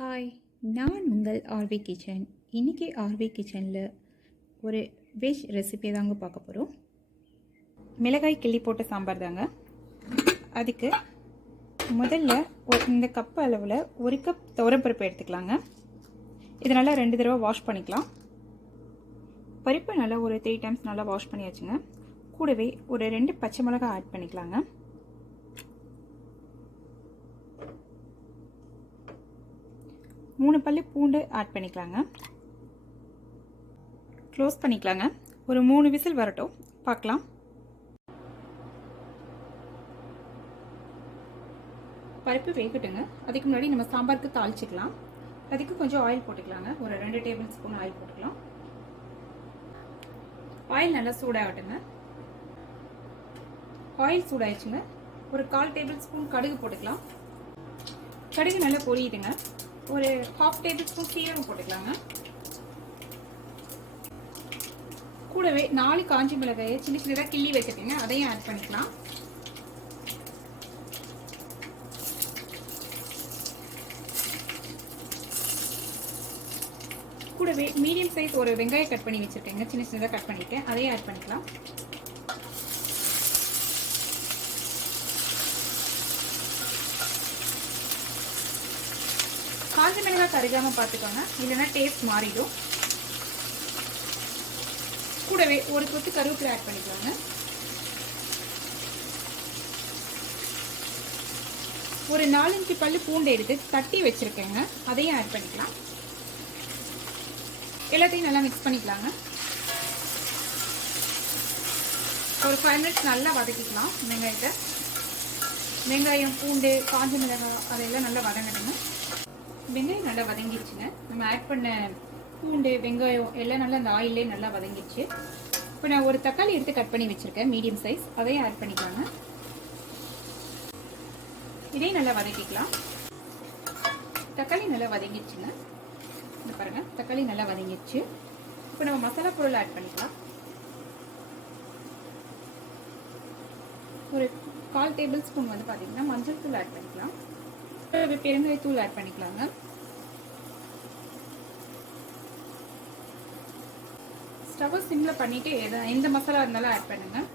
Hi நான் உங்கள் RV kitchen. இன்றைக்கி ஆர்வி கிச்சனில் ஒரு வெஜ் ரெசிபி தாங்க பார்க்க போகிறோம் மிளகாய் கிள்ளி போட்ட சாம்பார் தாங்க. அதுக்கு முதல்ல ஒரு இந்த கப் அளவில் ஒரு கப் துவரப்பருப்பு எடுத்துக்கலாங்க. இது நல்லா ரெண்டு தடவை வாஷ் பண்ணிக்கலாம். பருப்பு நல்லா ஒரு த்ரீ டைம்ஸ் நல்லா வாஷ் பண்ணியாச்சுங்க. கூடவே ஒரு ரெண்டு பச்சை மிளகாய் ஆட் பண்ணிக்கலாங்க. மூணு பல்லு பூண்டு ஆட் பண்ணிக்கலாங்க. க்ளோஸ் பண்ணிக்கலாங்க. ஒரு மூணு விசில் வரட்டும். பார்க்கலாம். பருப்பு வேகட்டுங்க அதுக்கு முன்னாடி நம்ம சாம்பாருக்கு தாளிச்சிக்கலாம். அதுக்கு கொஞ்சம் ஆயில் போட்டுக்கலாங்க. ஒரு ரெண்டு டேபிள் ஸ்பூன் ஆயில் போட்டுக்கலாம். ஆயில் நல்லா சூடாகட்டுங்க. ஆயில் சூடாயிடுச்சுங்க. ஒரு கால் டேபிள் ஸ்பூன் கடுகு போட்டுக்கலாம். கடுகு நல்லா பொரியுதுங்க. ஒரு ஹாஃப் டேபிள் ஸ்பூன் சீரகம் போட்டுக்கலாங்க. கூடவே நாலு காஞ்சி மிளகாயை சின்ன சின்னதாக கிள்ளி வச்சுருக்கீங்க அதையும் ஆட் பண்ணிக்கலாம். கூடவே மீடியம் சைஸ் ஒரு வெங்காயம் கட் பண்ணி வச்சுருக்கேங்க. சின்ன சின்னதாக கட் பண்ணிவிட்டேன் அதையும் ஆட் பண்ணிக்கலாம். காஞ்ச மிளகாய் கருகாம பார்த்துக்கோங்க இல்லைன்னா டேஸ்ட் மாறிடும். கூடவே ஒரு கொத்து கருவேப்பிலை ஆட் பண்ணிக்கோங்க. ஒரு நாலஞ்சு பல்லு பூண்டு எடுத்து தட்டி வச்சிருக்கேங்க. அதையும் ஆட் பண்ணிக்கலாம். எல்லாத்தையும் நல்லா மிக்ஸ் பண்ணிக்கலாங்க. ஒரு ஃபைவ் மினிட்ஸ் நல்லா வதக்கிக்கலாம். வெங்காயத்தை. வெங்காயம் பூண்டு காஞ்ச மிளகாய் அதெல்லாம் நல்லா வதங்கட்டுங்க. வெங்காயம் நல்லா வதங்கிடுச்சுங்க. நம்ம ஆட் பண்ண பூண்டு வெங்காயம் எல்லாம் நல்லா அந்த ஆயிலே நல்லா வதங்கிடுச்சு. இப்போ நான் ஒரு தக்காளி எடுத்து கட் பண்ணி வச்சுருக்கேன் மீடியம் சைஸ் அதையும் ஆட் பண்ணிக்கலாங்க. இதையும் நல்லா வதக்கிக்கலாம். தக்காளி நல்லா வதங்கிடுச்சுங்க. இந்த பாருங்கள் தக்காளி நல்லா வதங்கிடுச்சு. இப்போ நம்ம மசாலா பொருள் ஆட் பண்ணிக்கலாம். ஒரு கால் டேபிள் ஸ்பூன் வந்து பார்த்தீங்கன்னா மஞ்சள் தூள் ஆட் பண்ணிக்கலாம். பெருங்காயத்தூள் ஆட் பண்ணிக்கலாங்க ஸ்டவ்வை சிம்மில் பண்ணிவிட்டு எதை எந்த மசாலா இருந்தாலும் ஆட் பண்ணுங்கள்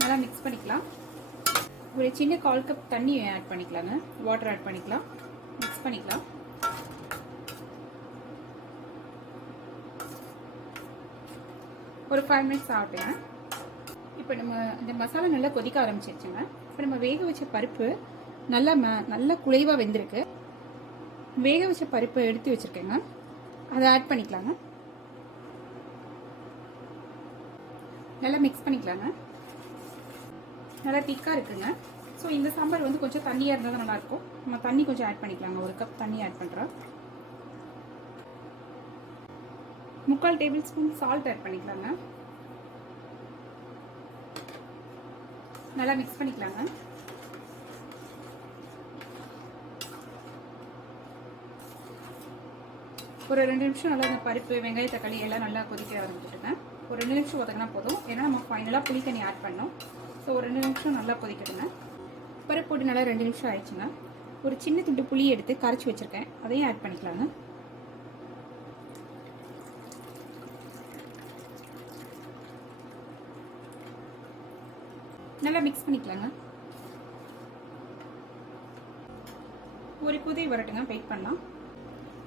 நல்லா மிக்ஸ் பண்ணிக்கலாம். ஒரு சின்ன கால் கப் தண்ணி ஆட் பண்ணிக்கலாங்க வாட்டர் ஆட் பண்ணிக்கலாம். மிக்ஸ் பண்ணிக்கலாம். ஒரு ஃபைவ் மினிட்ஸ் ஆகட்டுங்க இப்போ நம்ம இந்த மசாலா நல்லா கொதிக்க ஆரம்பிச்சிருச்சுங்க இப்போ நம்ம வேக வச்ச பருப்பு நல்லா ம நல்லா குலைவாக வெந்திருக்கு. வேக வச்ச பருப்பை எடுத்து வச்சுருக்கேங்க. அதை ஆட் பண்ணிக்கலாங்க. நல்லா மிக்ஸ் பண்ணிக்கலாங்க. நல்லா திக்காக இருக்குங்க. ஸோ இந்த சாம்பார் வந்து கொஞ்சம் தண்ணியாக இருந்தால் தான் நல்லாயிருக்கும். நம்ம தண்ணி கொஞ்சம் ஆட் பண்ணிக்கலாங்க. ஒரு கப் தண்ணி ஆட் பண்ணுறோம் முக்கால் டேபிள் ஸ்பூன் சால்ட் ஆட் பண்ணிக்கலாங்க. நல்லா மிக்ஸ் பண்ணிக்கலாங்க. ஒரு ரெண்டு நிமிஷம் நல்லா இந்த பருப்பு வெங்காய தக்காளி எல்லாம் நல்லா கொதிக்க ஆரம்பிச்சுட்டுங்க ஒரு ரெண்டு நிமிஷம் ஒதுக்கினா போதும். ஏன்னா நம்ம ஃபைனலாக புளி தண்ணி ஆட் பண்ணோம் ஸோ ஒரு ரெண்டு நிமிஷம் நல்லா கொதிக்கட்டுங்க. பருப்பு போட்டு நல்லா ரெண்டு நிமிஷம் ஆயிடுச்சுங்க. ஒரு சின்ன துண்டு புளி எடுத்து கரைச்சி வச்சுருக்கேன். அதையும் ஆட் பண்ணிக்கலாங்க. நல்லா மிக்ஸ் பண்ணிக்கலாங்க. ஒரு கொதி வரட்டுங்க. வெயிட் பண்ணலாம்.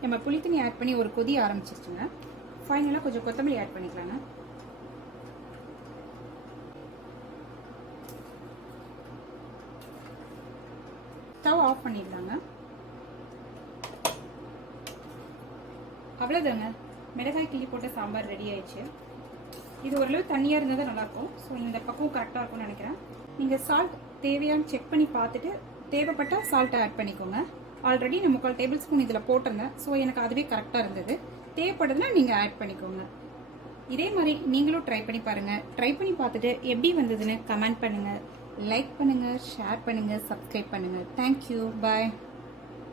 நம்ம புளித்தண்ணி ஆட் பண்ணி ஒரு கொதி ஆரம்பிச்சிருச்சுங்க. ஃபைனலாக கொஞ்சம் கொத்தமல்லி ஆட் பண்ணிக்கலாங்க. ஸ்டவ் ஆஃப் பண்ணிடலாங்க அவ்வளோதாங்க மிளகாய் கிள்ளி போட்ட சாம்பார் ரெடி ஆயிடுச்சு. இது ஓரளவு தண்ணியாக இருந்தால் தான் நல்லாயிருக்கும். ஸோ இந்த பக்கம் கரெக்டாக இருக்கும்னு நினைக்கிறேன். நீங்கள் சால்ட் தேவையான்னு செக் பண்ணி பார்த்துட்டு தேவைப்பட்டால் சால்ட்டை ஆட் பண்ணிக்கோங்க. ஆல்ரெடி நான் முக்கால் டேபிள் ஸ்பூன் இதில் போட்டிருந்தேன். ஸோ எனக்கு அதுவே கரெக்டாக இருந்தது. தேவைப்படுதுன்னா நீங்கள் ஆட் பண்ணிக்கோங்க. இதே மாதிரி நீங்களும் ட்ரை பண்ணி பாருங்கள் ட்ரை பண்ணி பார்த்துட்டு எப்படி வந்ததுன்னு கமெண்ட் பண்ணுங்கள் லைக் பண்ணுங்கள் ஷேர் பண்ணுங்கள் சப்ஸ்கிரைப் பண்ணுங்கள் தேங்க்யூ பாய்